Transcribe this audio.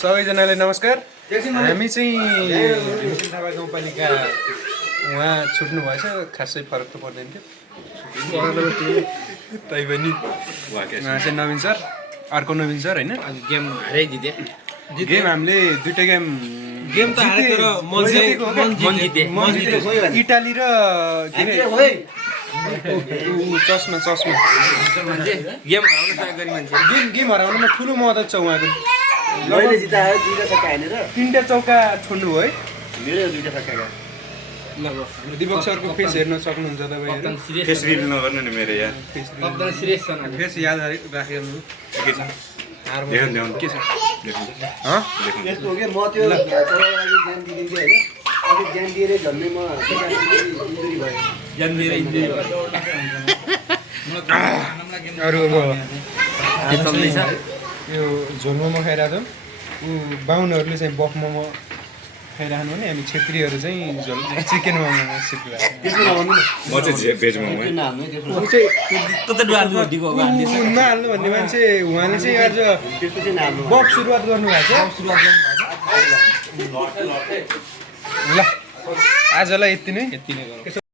सबैजनालाई नमस्कार। हामी चाहिँ थापा गाउँपालिका उहाँ छुट्नु भएछ, खासै फरक त पर्दैन थियो तैपनि उहाँ चाहिँ नवीन सर, अर्को नवीन सर होइन। गेम हारै जिते। गेम हामीले दुईटा गेम त हारे तर मन जिते। इटाली र चस्मा मान्छे गेम हराउन सहयोग गरी मान्छे। गेम हराउनुमा ठुलो मद्दत छ उहाँको। मैले जितायो दुईटा छक्का हानेर 3टा चौका छोड्नु भयो है। मेरो दुईटा छक्का गयो। दिपक सरको फेस हेर्न सक्नुहुन्छ तपाईँहरू। फेस रिभिल नगर्नु नि मेरो यार। कप्तान सिरियस छ न। फेस याद राखेर के छ देखाउनु के छ यस्तो हो कि म त्यो चौराको लागि ज्ञान दिइदिन्थेँ होइन। अनि ज्ञान दिएरै झन्डै म इन्जुरी भयो। ज्ञान दिएर इन्जुरी भयो। अरू चल्दैछ। यो झोल मोमो खाइरहेको छौँ। बाहुनहरूले चाहिँ बफ मोमो खाइराख्नु भने हामी क्षेत्रीहरू चाहिँ झोल चिकन मोमो सिकिरहेको त्यसो नभन्नु न। म चाहिँ भेज मोमो त्यो नहाल्नु है त्यसमा। नहाल्नु भन्ने मान्छे उहाँले चाहिँ आज त्यस्तो चाहिँ नहाल्नु। बफ सुरुवात गर्नुभएको छ। ल आजलाई यति नै।